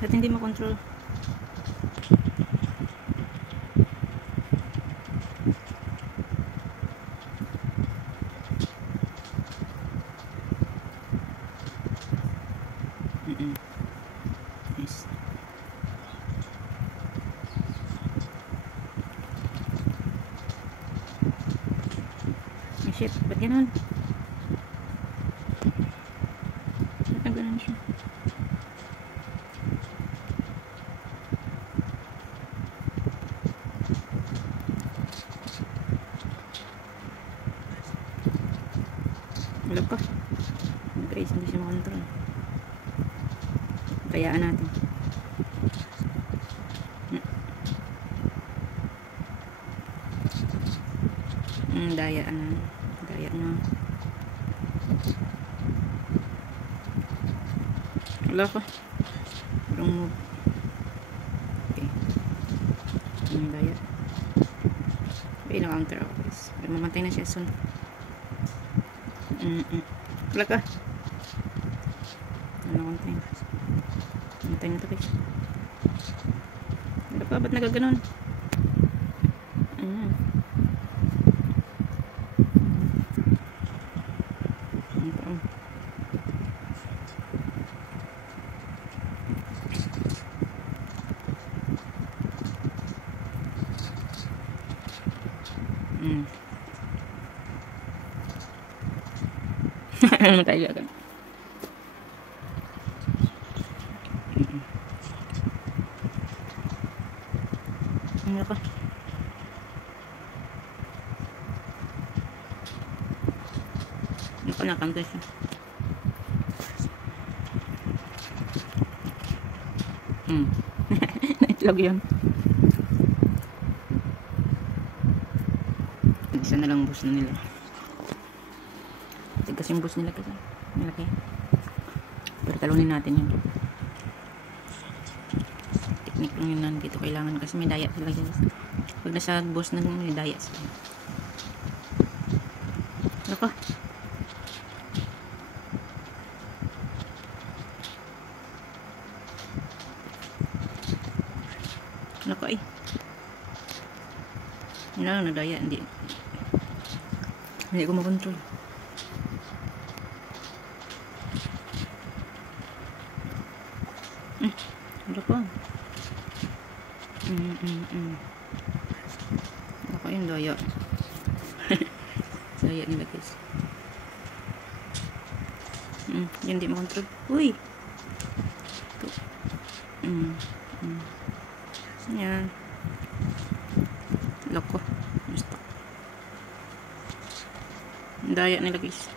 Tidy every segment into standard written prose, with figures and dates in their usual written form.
At hindi makontrol. Yes. Oh shit, ba't ganun? Ba't na ganun siya? Wala pa. Guys, hindi siya makontrol. Kayaan natin. Daya na. Wala pa. Wrong move. Okay. Daya. Okay, na-counter ako guys. Mamatay na siya soon. Wala ka. Nakontay. Mamatay na ito guys. Wala pa. Ba't nagaganon? Ano tayo agad? Ano pa? Ano pa nakanta siya? Naitlog yun. Isa na lang bus na nila. Kasi yung bus nila kasi malaki. Pero talunin natin yun. Technique lang yun nandito kailangan kasi may daya sila guys. Pag nasa bus na may daya sila. Lako. Lako eh. Ano na daya hindi ko makontrol. Ano pa? Ako yung daya. Daya nila guys. Yan di makontrol. Uy! Yan. Loko. Basta. Daya nila guys.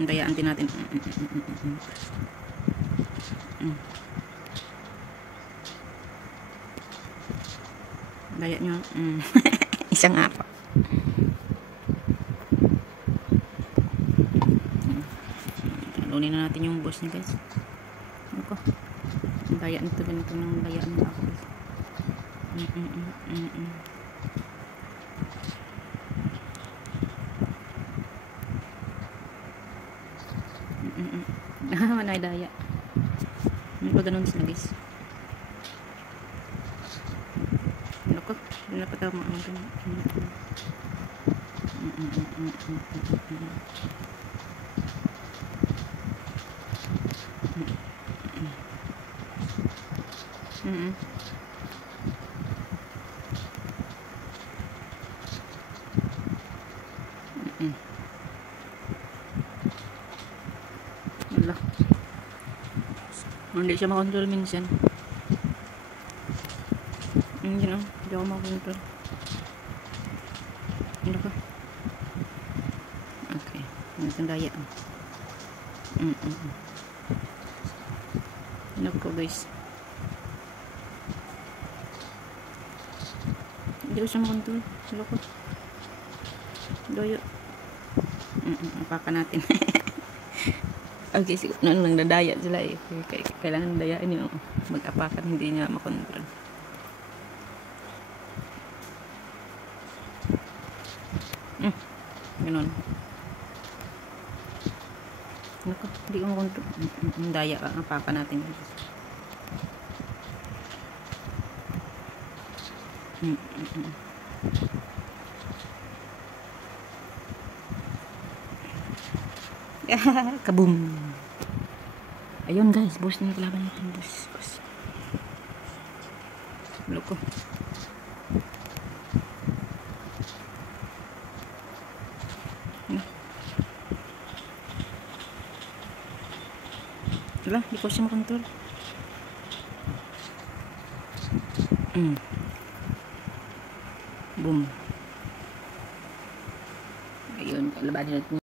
Dayaan din natin. Daya nyo. Isang nga pa. Talunin na natin yung boss niya guys. Ano ko? Daya nito ganito ng dayaan nila ako guys. Manay daya. Ano ba ganun sila guys? Ano ko? Ano pa tama ang ganun? Wala. Hindi siya makontrol minsan. Hindi na. Hindi ako makontrol. Ano ka? Okay. Ang daya. Ano ko guys? Hindi ko siya makontrol. Ano ko? Doyo. Apaka natin. Okay, siguro nang nadaya sila eh. Kailangan dayain yung mag-apakan, hindi niya makontrol. Ganun. Naku, hindi ko makontrol. Daya, apakan natin. Kaboom. Ayun guys, boss na yung kalaban natin, boss. Loko. Wala, di ko siya makontrol. Boom. Ayun, kalaban natin.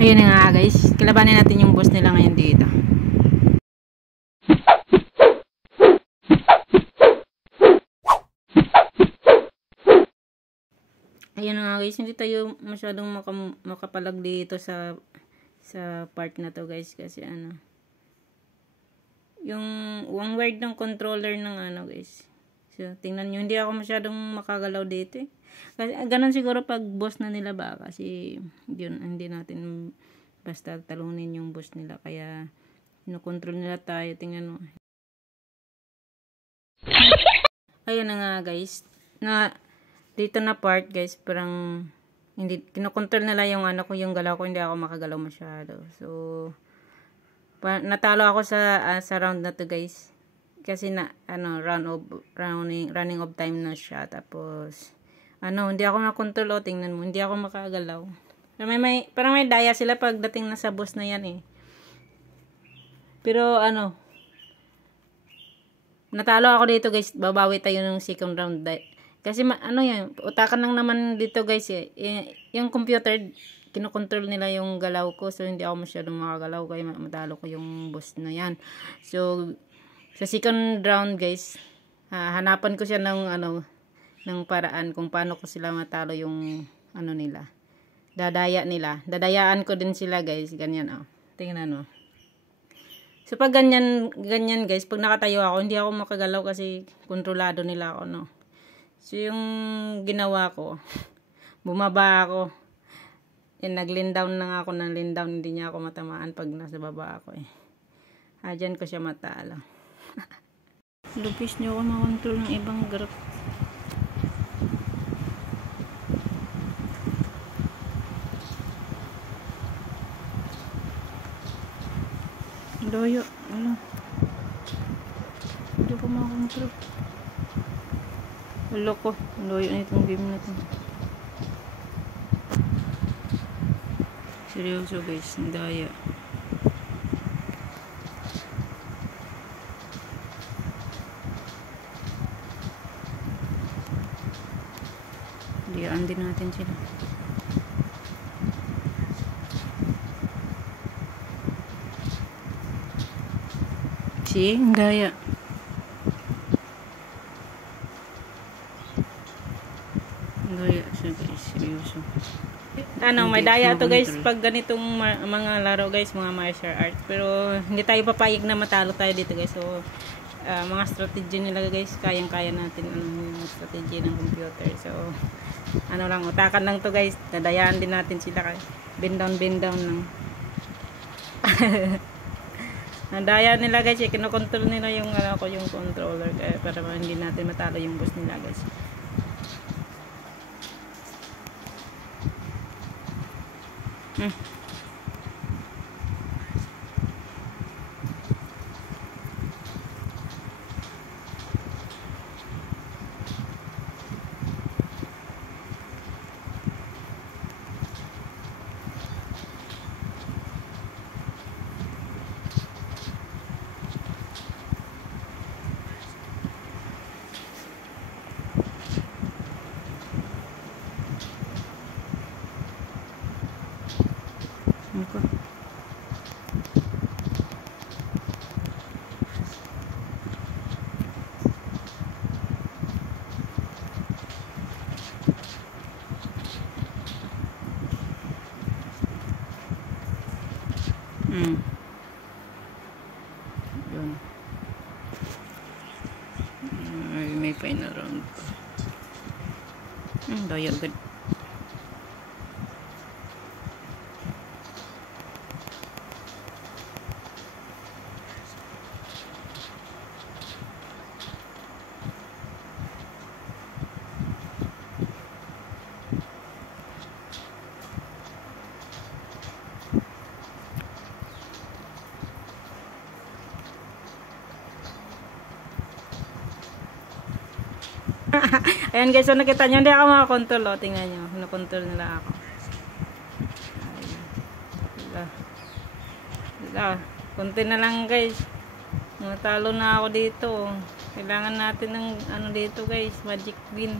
Ayun na nga guys, kalabanin natin yung boss nila ngayon dito. Ayun na nga guys, hindi tayo masyadong makapalag dito sa part na to guys, kasi ano, yung one word ng controller ng ano guys. So, tingnan nyo, hindi ako masyadong makagalaw dito eh. Kasi ganun siguro pag boss na nila ba, kasi yun, hindi natin basta talunin yung boss nila, kaya kinokontrol nila tayo. Tingnan mo. Ayun na nga guys, na dito na part guys, parang hindi kinokontrol nila yung ano ko, yung galaw ko, hindi ako makagalaw masyado. So natalo ako sa round na to guys, kasi na ano, running of time na siya. Tapos ano, hindi ako makontrol. O tingnan mo, hindi ako makagalaw. Parang may daya sila pagdating na sa boss na yan eh. Pero ano, natalo ako dito guys. Babawi tayo ng second round. Kasi ano yan, utakan lang naman dito guys eh. Yung computer, kinokontrol nila yung galaw ko. So hindi ako masyadong makagalaw, kaya matalo ko yung boss na yan. So sa second round guys, hanapan ko siya ng ano, ng paraan kung paano ko sila matalo yung ano nila. Dadayaan ko din sila guys. Ganyan oh. Tingnan mo. So pag ganyan guys, pag nakatayo ako, hindi ako makagalaw kasi kontrolado nila ako, no. So yung ginawa ko, bumaba ako. Nag-lean down na ako ng lean down, hindi niya ako matamaan pag nasa baba ako eh. Dyan ko siya matalo. Lupis niyo ako makontrol ng ibang graph. Doyo, ano? Hindi ko makakontrol. Wala ko, doyo na itong game na ito. Seryoso guys, daya. Diyaan din natin sila. See, ang daya. Daya siya guys, seryoso. Ano, may daya to guys pag ganitong mga laro guys, mga martial art. Pero hindi tayo papayag na matalo tayo dito guys. So mga strategy nila guys, kayang-kaya natin yung strategy ng computer. So ano lang, utakan lang to guys. Dadayaan din natin sila, bend down lang. Nadaya nila guys, kinokontrol nila yung ano ko, yung controller, kaya para hindi natin matalo yung boss nila guys. Yun. May final round pa. Daya agad. Ayan guys, so nakita nyo, hindi ako makakontrol. O, tingnan nyo. Nakontrol nila ako. Ayan. Wala. Kunti na lang guys. Natalo na ako dito. Kailangan natin ng ano dito guys. Magic bean.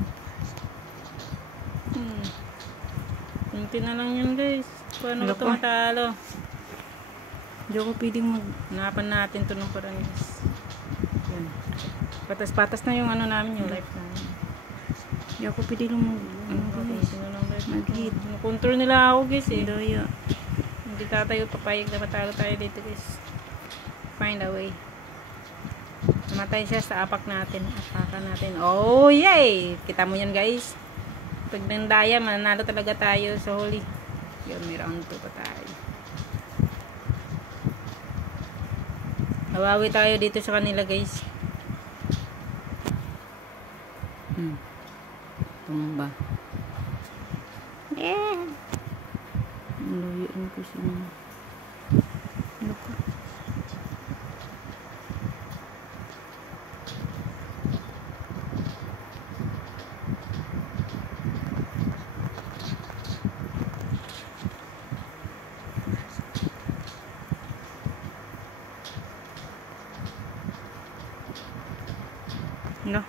Kunti na lang yun guys. Paano ko ito matalo? Hindi ako pwedeng hanapan natin ito ng parang guys. Yan. Patas-patas na yung ano namin, yung life namin. Hindi ako pwedeng mag-hit. Control nila ako guys eh. Doyo. Hindi tayo papayag na matalo tayo dito guys. Find a way. Namatay siya sa apak natin. Apakan natin. Oh yay! Kita mo yan guys. Pag nandaya, mananalo talaga tayo sa huli. Yun, may round 2 pa tayo. Hawawi tayo dito sa kanila guys. Tumba. Yeah. Layoin ko siya. Ano ka? No.